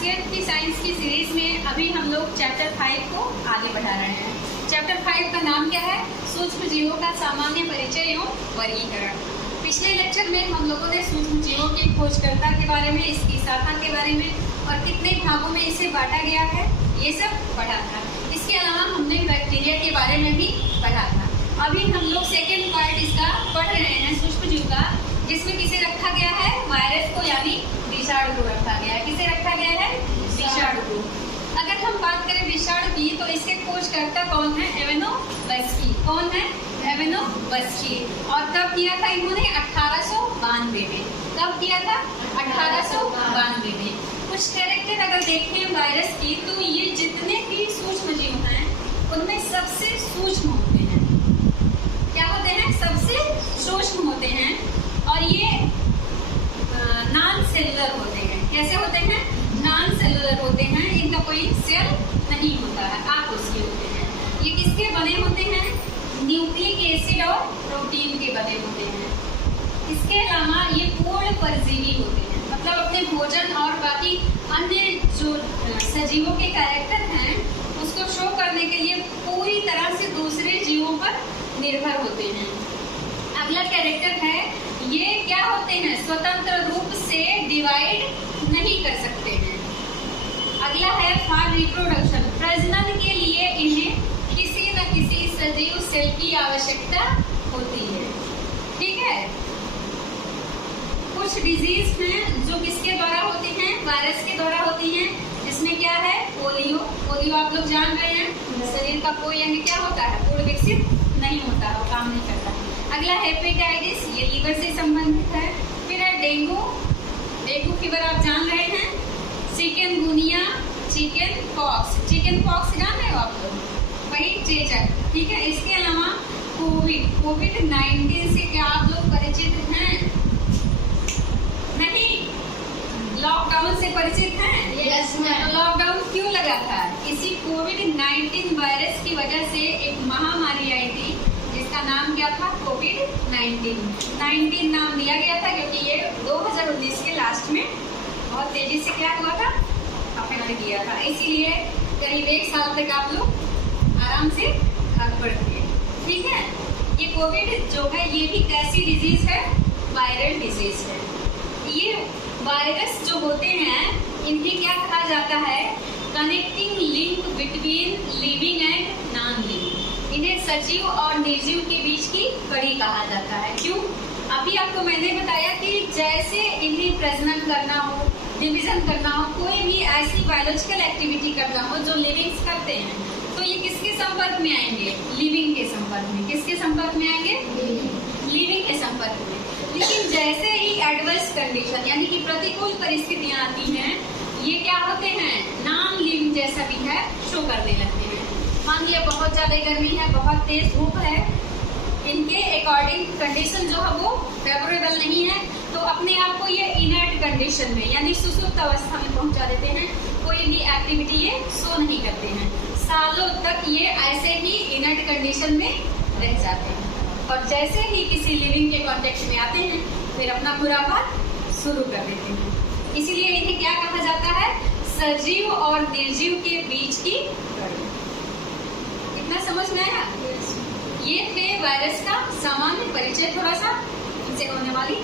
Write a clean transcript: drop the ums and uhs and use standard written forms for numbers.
खासियत की साइंस की सीरीज में अभी हम लोग चैप्टर 5 को आगे बढ़ा रहे हैं। चैप्टर 5 का नाम क्या है? सूक्ष्म जीवों का सामान्य परिचय एवं वर्गीकरण। पिछले लेक्चर में हम लोगों ने सूक्ष्म जीवों के खोजकर्ता के बारे में, इसकी शाखा के बारे में और कितने भागों में इसे बांटा गया है, ये सब पढ़ा था। इसके अलावा हमने बैक्टीरिया के बारे में भी पढ़ा था। अभी हम लोग सेकेंड पार्ट इसका पढ़ रहे हैं सूक्ष्म जीव का, जिसमें किसे रखा गया है? वायरस को, यानी विषाणु को रखा गया है। किसे रखा गया है? विषाणु को। अगर हम बात करें विषाणु की, तो इसके खोजकर्ता कौन है? एवेनोबस्की। कौन है? एवेनोबस्की। और कब किया था इन्होंने? 1892 में। कब किया था? 1892 में। कुछ कैरेक्टर अगर देखें वायरस की, तो ये जितने भी सूक्ष्म जीव हैं उनमें सबसे सूक्ष्म होते हैं। क्या होते हैं? सबसे सूक्ष्म होते हैं और ये नॉन सेलुलर होते हैं। कैसे होते हैं? नॉन सेलुलर होते हैं। इनका कोई सेल नहीं होता है, आकोषीय होते हैं। ये किसके बने होते हैं? न्यूक्लिक एसिड और प्रोटीन के बने होते हैं। इसके अलावा ये पूर्ण परजीवी होते हैं, मतलब अपने भोजन और बाकी अन्य जो सजीवों के कैरेक्टर हैं उसको शो करने के लिए पूरी तरह से दूसरे जीवों पर निर्भर होते हैं। अगला कैरेक्टर है, ये क्या होते हैं? स्वतंत्र रूप से डिवाइड नहीं कर सकते हैं। अगला है फॉर रिप्रोडक्शन। प्रजनन के लिए इन्हें किसी न किसी सजीव सेल की आवश्यकता होती है। ठीक है। कुछ डिजीज हैं जो किसके द्वारा होती हैं? वायरस के द्वारा होती हैं। इसमें क्या है? पोलियो। पोलियो आप लोग जान रहे हैं, शरीर का कोई अंग क्या होता है? पूर्ण विकसित नहीं होता है, वो काम नहीं करता। अगला हेपेटाइटिस, ये लीवर से संबंधित है। फिर है डेंगू। डेंगू फीवर आप जान रहे हैं। Chikungunya, chicken pox. Chicken pox जान रहे हो आप लोग? वही चेचक। ठीक है। इसके अलावा कोविड-19 से क्या आप लोग परिचित हैं? नहीं। लॉकडाउन से परिचित हैं? Yes ma'am. लॉकडाउन क्यों लगा था? इसी कोविड-19 वायरस की वजह से एक महामारी आई थी जिसका नाम क्या था? कोविड-19। 19 नाम दिया गया था क्योंकि ये 2019 के लास्ट में बहुत तेजी से क्या हुआ था? फैल गया था। इसीलिए करीब 1 साल तक आप लोग आराम से घर पर थे। ठीक है। ये कोविड जो है ये भी कैसी डिजीज है? वायरल डिजीज है। ये वायरस जो होते हैं इन्हें क्या कहा जाता है? Connecting link between living and non living. इन्हें सजीव और निर्जीव के बीच की कड़ी कहा जाता है। क्यों? अभी आपको मैंने बताया कि जैसे इन्हें प्रजनन करना हो, डिवीजन करना हो, कोई भी ऐसी बायोलॉजिकल एक्टिविटी करना हो जो लिविंग्स करते हैं, तो ये किसके संपर्क में आएंगे? लिविंग के संपर्क में। किसके संपर्क में आएंगे? लिविंग के संपर्क में। लेकिन जैसे ही एडवर्स कंडीशन यानी कि प्रतिकूल परिस्थितियां आती हैं, ये क्या होते हैं? नॉन लिविंग जैसा भी है शो करने लगते हैं। मान लिया बहुत ज्यादा गर्मी है, बहुत तेज धूप है, इनके अकॉर्डिंग कंडीशन जो है वो फेवरेबल नहीं है, तो अपने आप को ये इनर्ट कंडीशन में यानी सुसुप्त अवस्था में पहुंचा देते हैं। कोई भी एक्टिविटी ये शो नहीं करते हैं। सालों तक ये ऐसे ही इनर्ट कंडीशन में रह जाते हैं और जैसे ही किसी लिविंग के कांटेक्ट में आते हैं फिर अपना खुरापात शुरू कर देते हैं। इसीलिए इन्हें क्या कहा जाता है? सजीव और निर्जीव के बीच की कड़ी। इतना समझ में आया? ये थे वायरस का सामान्य परिचय, थोड़ा सा इनसे होने वाली